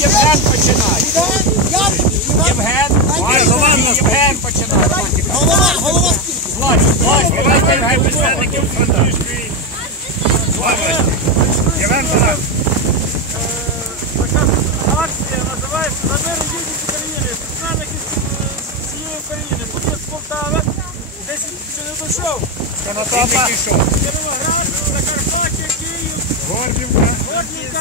Євген починає. Євген, Євген починає. голова, голова. Власть, власть, давайте Євген письменників французької. Євген Тарас. Така акція називається «Забери єдність України». Представники всієї України. Буде з Полтави. Десь ще не дійшов. Конотопа. Кіровоград, Закарпаття, Київ. Гордівка, Івано-Франківськ.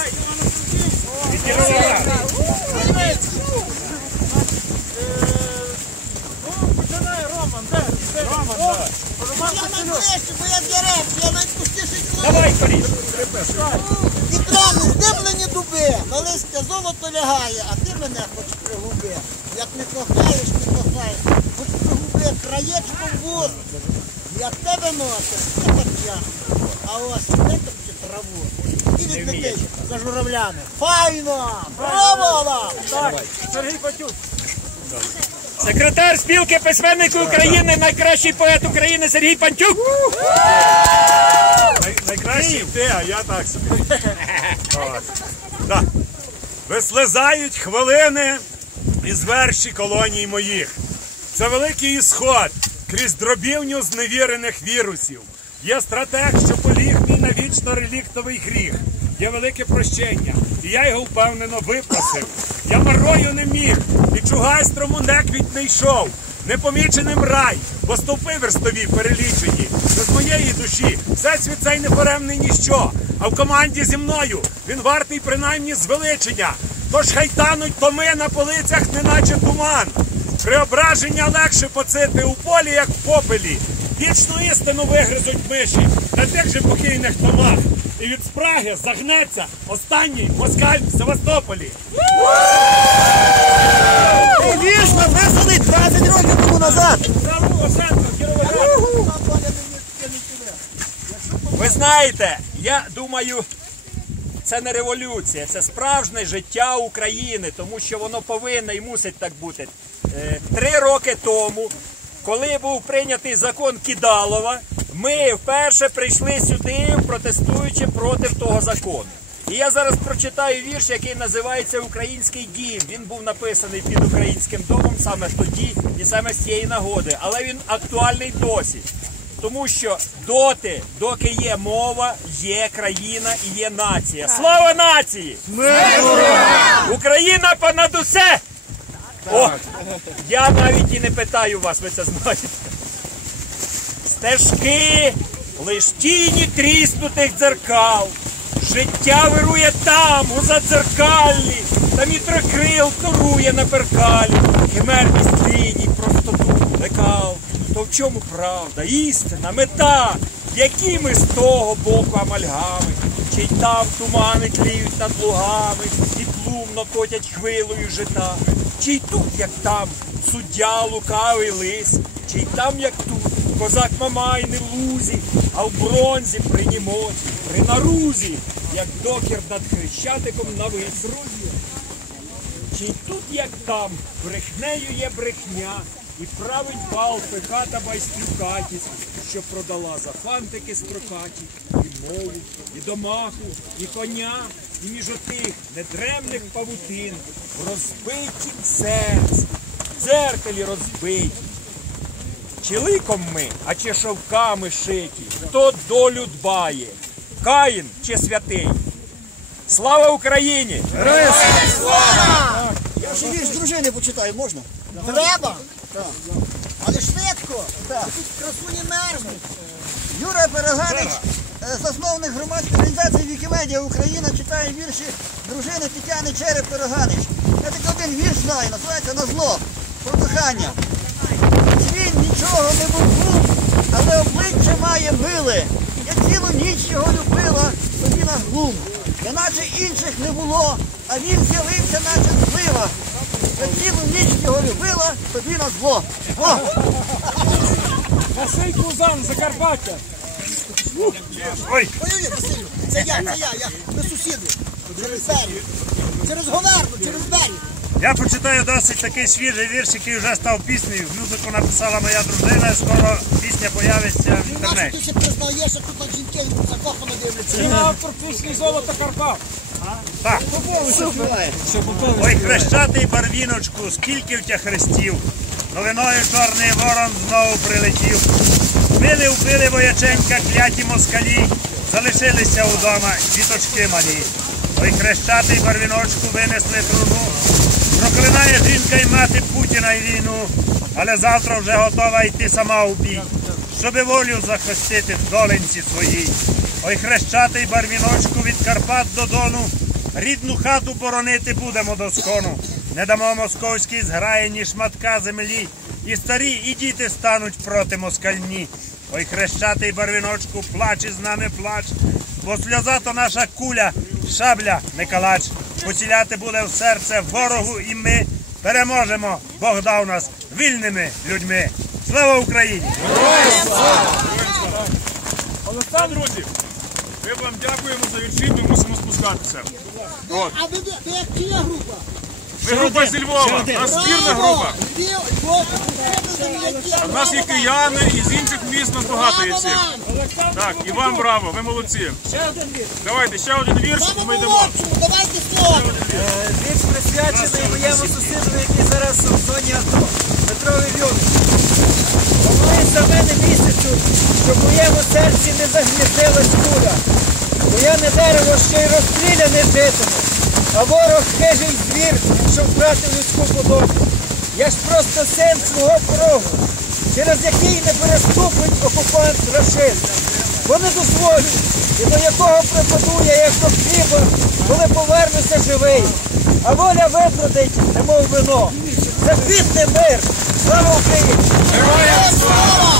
Починає Роман. Де? Так. Я найближче, бо я дерев, я найпустіший клуб. Давай, Коріш. І прямо здиблені дуби, на листя золото а ти мене хоч пригуби. Як не кохаєш, не кохаєш, хоч пригуби краєчком вуз. Як тебе носиш, це так А ось витопче траву. І відлетиш за журавлями. Файно! Браво! вам! Так, Сергій Батюк. Секретар спілки письменників України, найкращий поет України Сергій Пантюк. Найкраще ти, а я так собі. Да. Вислизають хвилини із верші колоній моїх. Це великий ісход крізь дробівню зневірених вірусів. Є стратег, що поліг мій на вічно реліктовий гріх. Є велике прощення, і я його впевнено випросив. Я марою не міг, і чугайстрому неквіть не йшов. Непоміченим рай, бо стовпи верстові перелічені. Без моєї душі всесвіт цей непоремний ніщо. А в команді зі мною він вартий принаймні звеличення. Тож хай тануть томи на полицях, неначе туман. Преображення легше поцити у полі, як в попелі. Вічну істину вигризуть миші на тих же покійних томах. І від спраги загнеться останній москаль в Севастополі. Ти вірш написаний 20 років тому назад. Ви знаєте, я думаю, це не революція, це справжнє життя України, тому що воно повинно і мусить так бути. Е, Три роки тому, коли був прийнятий закон Кідалова, ми вперше прийшли сюди, протестуючи проти того закону. І я зараз прочитаю вірш, який називається Український дім. Він був написаний під українським домом саме тоді і саме з цієї нагоди, але він актуальний досі. Тому що доти, доки є мова, є країна і є нація. Слава нації! Україна понад усе! О, я навіть і не питаю вас, ви це знаєте. Стежки, лиш тіні тріснутих дзеркал. Життя вирує там, у задзеркаллі, та мітрокрил торує на перкалі. Химерність ліній, простоту лекал. То в чому правда, істина, мета, які ми з того боку амальгами, чи й там тумани тліють над лугами, і тлумно котять хвилою жита, чи й тут, як там, суддя лукавий лис, чи й там, як тут, козак Мамай не в лузі, а в бронзі при німоті, при нарузі, як докір над хрещатиком навис. Чи й тут, як там, брехнею є брехня, і править бал пихата байстрюкатість, що продала за фантики строкаті, і мову, і домаху, і коня, і між отих недремних павутин, в розбитім серці, в дзеркалі розбиті. Чи ликом ми, а чи шовками шиті, хто долю дбає, Каїн чи святий? Слава Україні! Слава! Я ще вірш дружини почитаю, можна? Треба? Так. Але швидко. Так. Тут красуні мерзнуть. Юра Переганич, е, засновник громадської організації Вікімедія Україна, читає вірші дружини Тетяни Череп Переганич. Я тільки один вірш знаю, називається «На зло» про кохання. Він нічого не був, але обличчя має миле. Я цілу ніч його любила, тобі на глум. Неначе інших не було, а він з'явився, наче злива. Я цілу ніч його любила, тобі на зло. О! Василь Кузан, Закарпаття. Ой, Ой-ой, Василю, це я, це я, я. Ми сусіди. Через берег. Через Говерну, через берег. я почитаю досить такий свіжий вірш, який вже став піснею. Музику написала моя дружина, скоро пісня появиться в Нащо інтернеті. ти ще признаєш, що тут на жінки закохано дивляться? Він автор пісні Золото Карпат. Так. Ой, хрещатий барвіночку, скільки в тя хрестів. Новиною чорний ворон знову прилетів. Били, вбили вояченька, кляті москалі, залишилися удома діточки малі. Ой, хрещатий барвіночку винесли труну. Проклинає жінка й мати Путіна й війну, але завтра вже готова йти сама у бій, щоби волю захистити доленці своїй. Ой, хрещатий барвіночку від Карпат до Дону, рідну хату боронити будемо до скону. Не дамо московській зграї ні шматка землі, і старі, і діти стануть проти москальні. Ой, хрещатий барвіночку, плач із нами плач, бо сльоза то наша куля, шабля, не калач. Поціляти буде в серце ворогу, і ми переможемо. Бог дав нас вільними людьми. Слава Україні! Олександр, друзі, ми вам дякуємо за вірші, ми мусимо спускатися. От. А ви, ви як чия група? Ми група зі Львова, у нас спірна група. У нас є кияни і з інших міст нас багато є всіх. Так, і вам браво, ви молодці. Давайте ще один вірш, і ми йдемо. Давайте слово. Вірш присвячений моєму сусіду, який зараз в зоні АТО, Петрові Льові. Помолися мене місяцю, щоб в моєму серці не загніздилась куля. Бо я не дерево, що й розстріля не житиму, а ворог хижий звір, що втратив людську подобу. Я ж просто син свого порогу, через який не переступить окупант рашист. Бо не і до якого припаду я як до хліба, коли повернуся живий. А воля випродить, немов вино. Заквітне мир! Слава Україні! Героям слава!